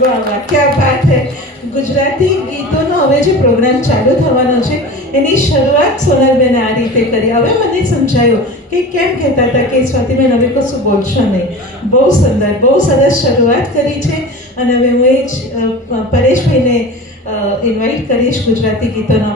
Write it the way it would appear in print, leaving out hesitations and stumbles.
વાહ વાહ, ક્યા બાત હે. ગુજરાતી ગીતોનો હવે જે પ્રોગ્રામ ચાલુ થવાનો છે એની શરૂઆત સોનલબેને આ રીતે કરી. હવે મને સમજાયું કે કેમ કહેતા હતા કે સ્વાતિબેન હવે કશું બોલશો નહીં. બહુ સુંદર, બહુ સરસ શરૂઆત કરી છે. અને હવે હું એ જ પરેશભાઈને ઇન્વાઇટ કરીશ ગુજરાતી ગીતોનો